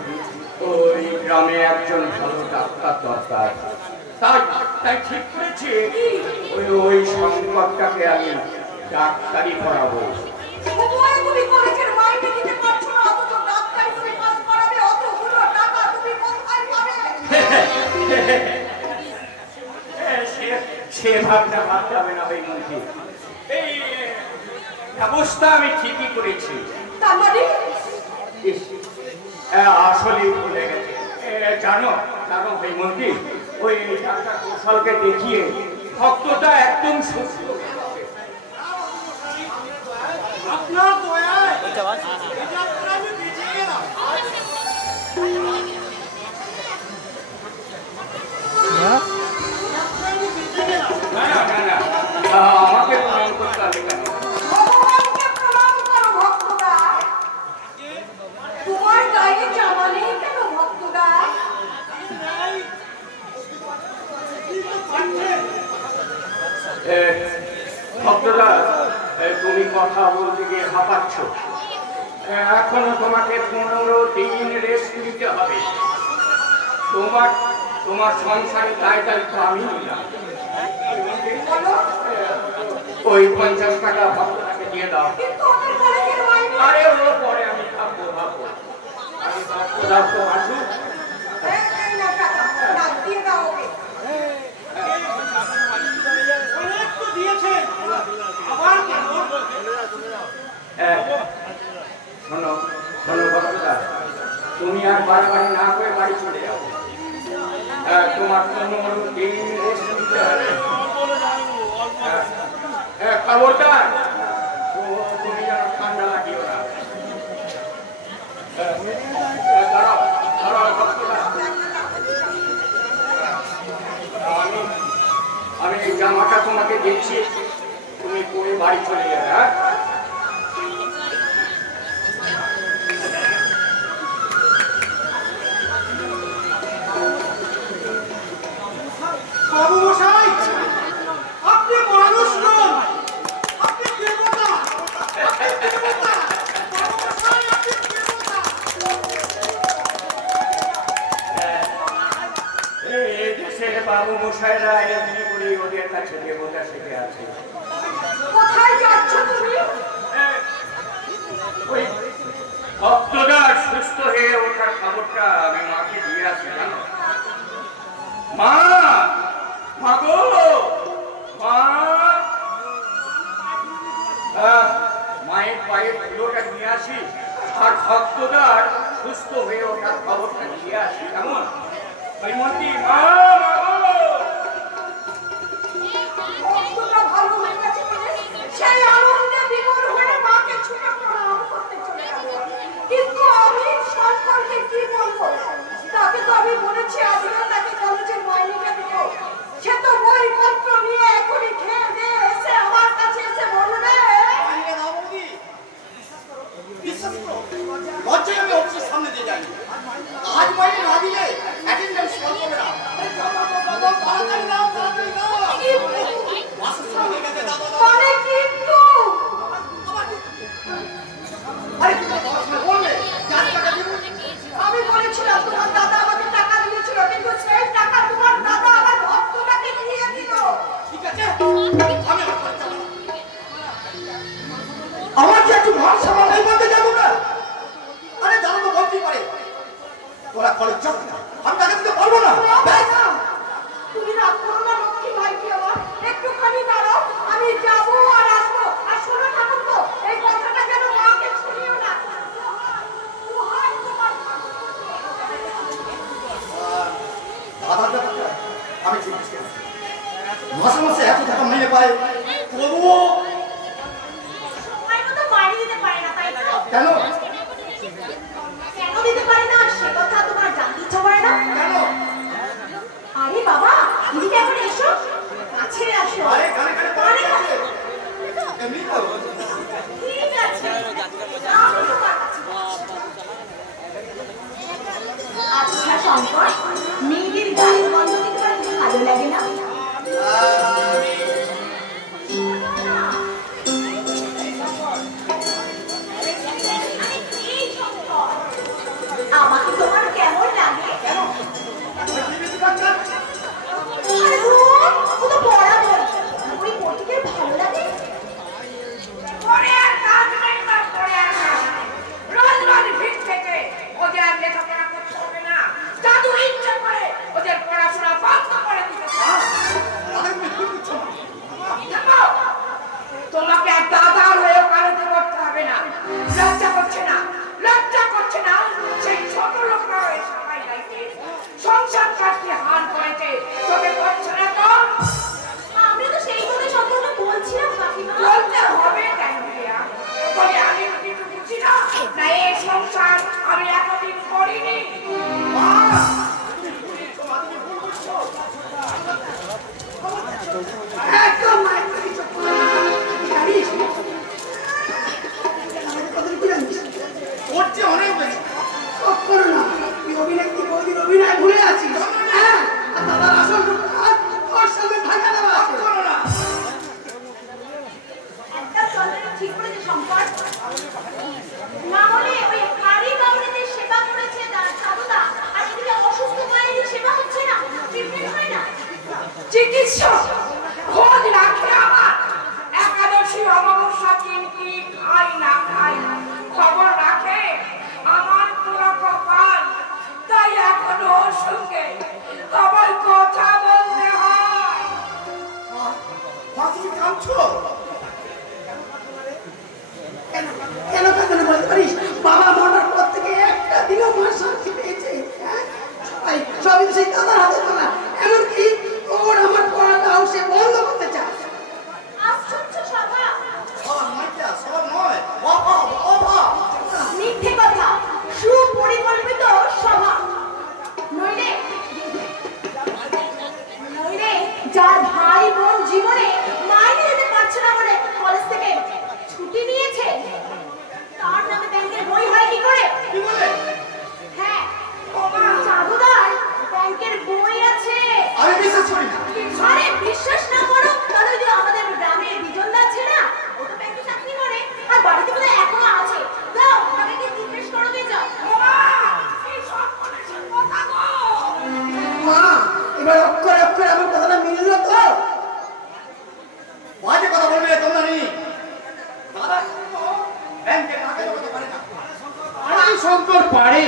ওই গ্রামে একজন ভালো ডাক্তার দরকার, তাই ঠিক করেছি ওই সংকটটাকে আমি ডাক্তারি পড়াবো। সময় তুমি কলেজের মাইনে দিতে পারছো না, অথচ ডাক্তারি তুমি পাস করাবে, অতগুলো টাকা তুমি কোথায় পাবে? সে ভাবনা ভাবতে হবে না ওই মন্দির, এই ব্যবস্থা আমি ঠিকই করেছি। তার মানে আসলে ভুলে গেছে। জানো ওই মন্দির ওই ডাক্তার কৌশলকে দেখিয়ে ভক্তটা একদম সুস্থ হয়ে গেছে। আপনার দয়ায় এটা আপনার আমি বেঁচে গেলাম। হ্যাঁ না, আমাকে প্রণাম করতে হবে কেন? ভগবানকে প্রণাম করো ভক্তরা। তোমার গায়ে জামা নেই কেন ভক্তরা? ভক্তরা, তুমি কথা বলতে গিয়ে হাঁপাচ্ছ। এখনো তোমাকে 15 দিন রেস্ট নিতে হবে। তোমার সংসারের দায়িত্ব আমি নিলাম। বলো। ওই 50 টাকা ভক্তটাকে দিয়ে দাও। কিন্তু ওদের কলেজের মাইনে আরে ওর পরে আমি ভাববো। আমি দাও তো আসুক। এই নাও টাকা, নাও, দিয়ে দাও ওকে। অনেক তো দিয়েছে আবার কেন? শোনো শোনো ভক্তদা, তুমি আর বাড়াবাড়ি না করে বাড়ি চলে যাও। তোমার কোনো দিন রেস্ট নিতে হবে। খবরদার তুমি যেন ঠান্ডা লাগিও না। দাঁড়াও দাঁড়াও ভক্তদা, আমি এই জামাটা তোমাকে দিচ্ছি, তুমি পরে বাড়ি চলে যাবে। হ্যাঁ, বাবু মশাই, আপনি মানুষ নন, আপনি দেবতা। আপনি দেবতা। বাবু মশাই, আপনি দেবতা। এই দেশের বাবু মশাইরা এমনি করে ওদের কাছে দেবতা শিখে আছে। কোথায় যাচ্ছ তুমি? ওই ভক্তদার সুস্থ হয়ে ওঠার খবরটা আমি মাকে দিয়ে আসি, জানো? মা, মা গো, মা। মায়ের পায়ের ধুলোটা নিয়ে আসি আর ভক্তদার সুস্থ হয়ে ওঠার খবরটা দিয়ে আসি, কেমন? মন্ত্রী মা, মা গো। কতটা ভালো হয়ে গেছে বলে সেই আনন্দে বিমূঢ় হয়ে মাকে ছুটে প্রণাম করতে চলে গেল। কিন্তু আমি সরকারকে কি বলবো? তাকে তো আমি বলেছি আজকে তাকে কলেজের মাইনেটা দেবো। সে তো বইপত্র নিয়ে এখনই খেয়ে দিয়ে এসে আমার কাছে এসে বলবে, মাইনে দাও বৌদি। বিশ্বাস করো, লজ্জায় আমি অফিসের সামনে দিয়ে যাই। আজ মাইনে না দিলে অ্যাটেন্ডেন্স কল করবে না। তাড়াতাড়ি দাও, তাড়াতাড়ি দাও। বাসের সময় হয়ে গেছে, দাও, দাও, দাও। মানে কিন্তু আরে তুমি তো আমার সঙ্গে বললে, যার টাকা দিব। আমি বলেছিলাম তোমার দাদা আমাকে টাকা দিয়েছিল, কিন্তু সেই টাকা তোমার দাদা আমার ভক্তটাকে দিয়ে দিল। ঠিক আছে, আমি আর খরচ চালাবো না। আমার যে একটু মান সম্মান নেই বলতে যাবো না। আরে জানো তো বলতেই পারে তোরা কলেজ যাবে না, আমি টাকা দিতে পারবো না। ব্যাস। তুমি রাগ করো না লক্ষ্মী ভাইকে আমার, একটুখানি দাঁড়াও, আমি যাবো আর আসবো। আর শোনো ঠাকুর তো, এই কথাটা যেন মাকে শুনিও না। দোহাই তোমার। দাদার ব্যাপারটা আমি ঠিক বুঝতে পারছি। মাসে মাসে এত টাকা মাইনে পায়, তবুও সময় মতো বাড়ি দিতে পারে না, তাই তো? কেন? কেন দিতে পারে না সে কথা তোমার জানতে ইচ্ছা করে না? কেন? আরে বাবা, দিদিকে এখন এসো, কাছে আসো। আরে কানে কানে পড়ে গেছে। এমনি তো। ঠিক আছে, আমি তোমার কাছে আচ্ছা শঙ্কর, মেয়েদের গায়ে গন্ধ কি তোমার ভালো লাগে না? এই শঙ্কর, আমাকে তোমার কেমন লাগে? আরে ধুর, ও তো পড়া বই। ওই বইটিকে ভালো লাগে? পরে আর কাজ নেই বা পরে আর কাজ নেই। রোজ রোজ ভিড় থেকে ওদের আর লেখাপড়া করতে হবে না। জাদু ইচ্ছে করে ওদের পড়াশোনা বন্ধ করে দিতে চায়। দেখো, তোমাকে আর দাদার হয়ে কারোতে করতে হবে না। লজ্জা করছে না, লজ্জা করছে না। সেই ছোট লোকরা ওই সবাই গাইতে সংসার কাটতে হার করেছে, তোকে করছে না তো? আমি তো সেই কথা সম্পর্কে বলছিলাম কাকিমা। বলতে হবে কেন রিয়া? তবে আমি তো কিছু বুঝি না, না এই সংসার আমি এতদিন করিনি। একদম মায়ের কাছে চুপ করো। জানিস, আমাদের কতটা কি জানিস? ওর যে অনেক বেশি। সব করো না, তুই অভিনেত্রী বৌদির অভিনয় ভুলে আছিস। হ্যাঁ, আর দাদার আসল রূপটা ওর সামনে ঢাকা দেওয়া আছে। করো না। একটা কথাটা ঠিক করেছে শঙ্কর। না হলে ওই হাড়ি কাউরিদের সেবা করেছে তার সাধুদা, আর এদিকে অসুস্থ মায়ের সেবা হচ্ছে না, ট্রিটমেন্ট হয় না। চিকিৎসা খোঁজ রাখে আমার। একাদশী অমাবস্যা দিন কি খাই না খাই খবর রাখে আমার পুরো কপাল। দাদা কিন্তু ব্যাংকে টাকা জমাতে পারে না। আরে শঙ্কর পারে